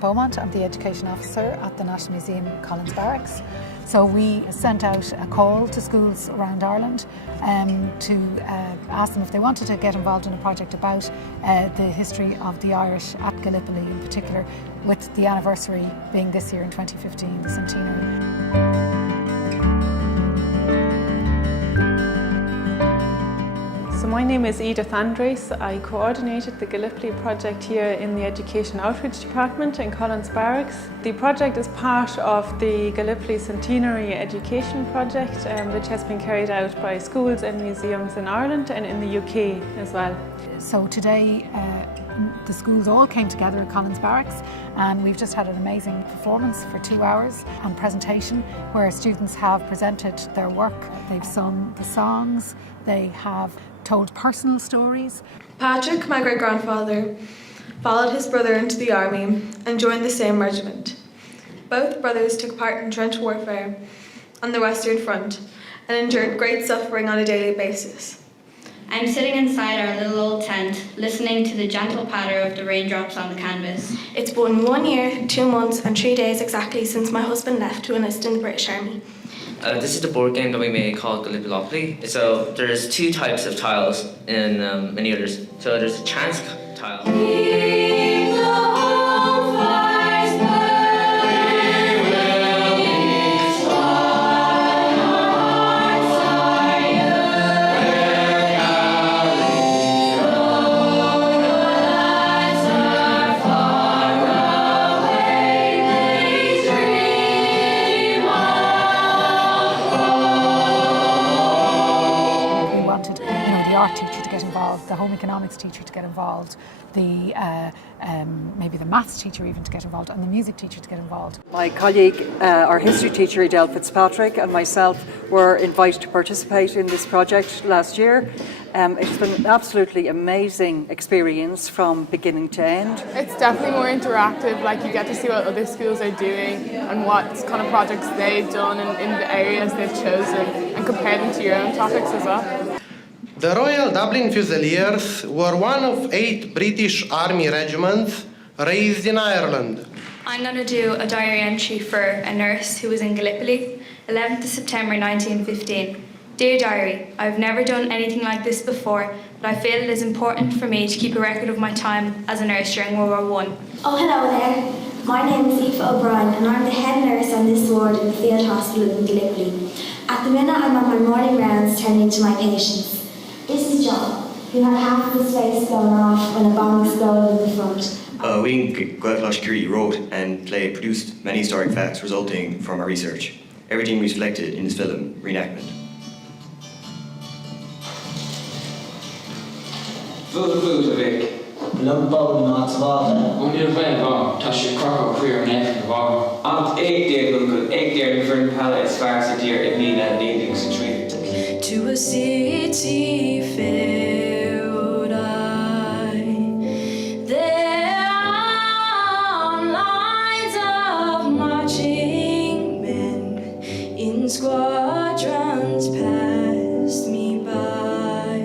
Beaumont. I'm the Education Officer at the National Museum Collins Barracks. So we sent out a call to schools around Ireland to ask them if they wanted to get involved in a project about the history of the Irish at Gallipoli in particular, with the anniversary being this year in 2015, the Centenary. So my name is Edith Andres. I coordinated the Gallipoli project here in the Education Outreach Department in Collins Barracks. The project is part of the Gallipoli Centenary Education Project, which has been carried out by schools and museums in Ireland and in the UK as well. So today the schools all came together at Collins Barracks, and we've just had an amazing performance for 2 hours and presentation where students have presented their work. They've sung the songs, they have told personal stories. Patrick, my great-grandfather, followed his brother into the army and joined the same regiment. Both brothers took part in trench warfare on the Western Front and endured great suffering on a daily basis. I'm sitting inside our little old tent, listening to the gentle patter of the raindrops on the canvas. It's been 1 year, 2 months and 3 days exactly since my husband left to enlist in the British Army. This is the board game that we made called Gallipoli. So there's 2 types of tiles in many others. So there's a chance tile. The art teacher to get involved, the home economics teacher to get involved, the maybe the maths teacher even to get involved, and the music teacher to get involved. My colleague, our history teacher Adele Fitzpatrick, and myself were invited to participate in this project last year. It's been an absolutely amazing experience from beginning to end. It's definitely more interactive, like you get to see what other schools are doing and what kind of projects they've done in the areas they've chosen, and compare them to your own topics as well. The Royal Dublin Fusiliers were one of 8 British Army regiments raised in Ireland. I'm going to do a diary entry for a nurse who was in Gallipoli, 11th of September 1915. Dear Diary, I've never done anything like this before, but I feel it is important for me to keep a record of my time as a nurse during World War I. Oh, hello there. My name is Aoife O'Brien and I'm the head nurse on this ward in the field hospital in Gallipoli. At the minute I'm on my morning rounds tending to my patients. This is John, who had half of his face blown off when a bomb exploded in the front. We in Gallipoli Security wrote and produced many historic facts resulting from our research. Everything was reflected in this film, reenactment. To a city filled there are lines of marching men in squadrons past me by.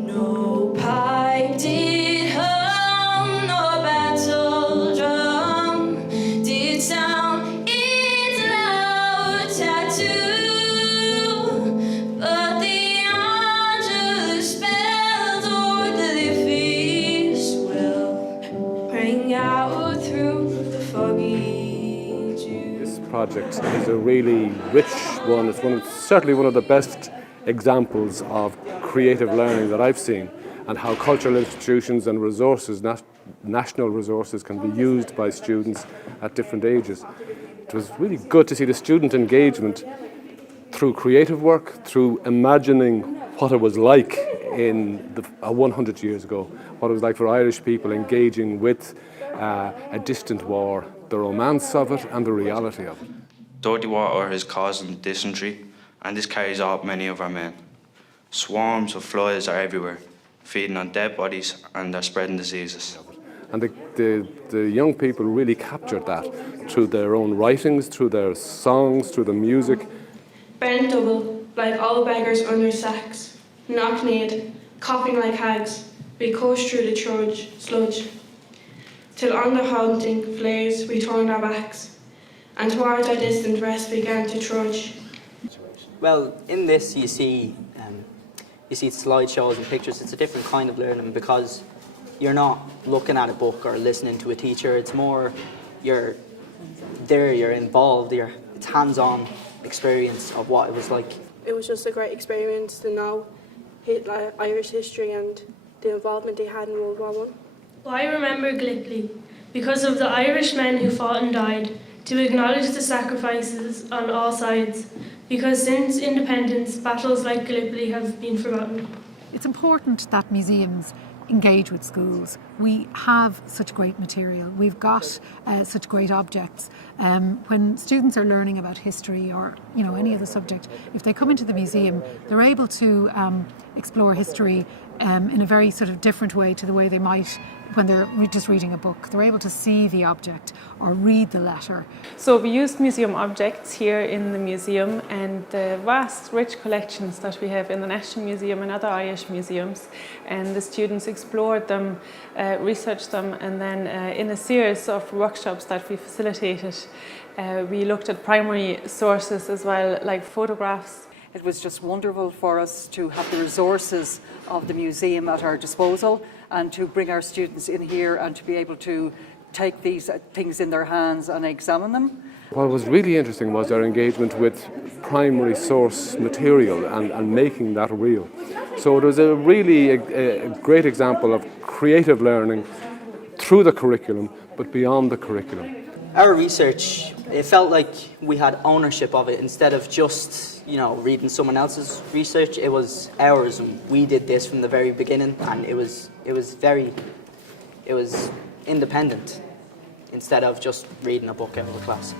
No pipe did hum, no battle drum did sound its loud tattoo. This project is a really rich one. It's certainly one of the best examples of creative learning that I've seen, and how cultural institutions and resources, national resources, can be used by students at different ages. It was really good to see the student engagement through creative work, through imagining what it was like in 100 years ago, what it was like for Irish people engaging with a distant war, the romance of it and the reality of it. Dirty water has caused them dysentery, and this carries out many of our men. Swarms of flies are everywhere, feeding on dead bodies, and they're spreading diseases. And the young people really captured that through their own writings, through their songs, through the music. Bent double, like all beggars under sacks, knock-kneed, coughing like hags, we course through the sludge. till on the halting flares we turned our backs, and towards our distant rest began to trudge. Well, in this you see slideshows and pictures. It's a different kind of learning because you're not looking at a book or listening to a teacher. It's more you're there, you're involved, it's hands-on experience of what it was like. It was just a great experience to know Irish history and the involvement they had in World War I. Well, I remember Gallipoli because of the Irish men who fought and died, to acknowledge the sacrifices on all sides, because since independence, battles like Gallipoli have been forgotten. It's important that museums engage with schools. We have such great material. We've got such great objects. When students are learning about history or any other subject, if they come into the museum, they're able to explore history in a very sort of different way to the way they might when they're just reading a book. They're able to see the object or read the letter. So we used museum objects here in the museum, and the vast rich collections that we have in the National Museum and other Irish museums, and the students explored them, researched them, and then in a series of workshops that we facilitated, we looked at primary sources as well, like photographs. It was just wonderful for us to have the resources of the museum at our disposal and to bring our students in here and to be able to take these things in their hands and examine them. What was really interesting was our engagement with primary source material and making that real. So it was a really a great example of creative learning through the curriculum, but beyond the curriculum. Our research, it felt like we had ownership of it instead of just reading someone else's research. It was ours, and we did this from the very beginning, and it was independent instead of just reading a book out of the class.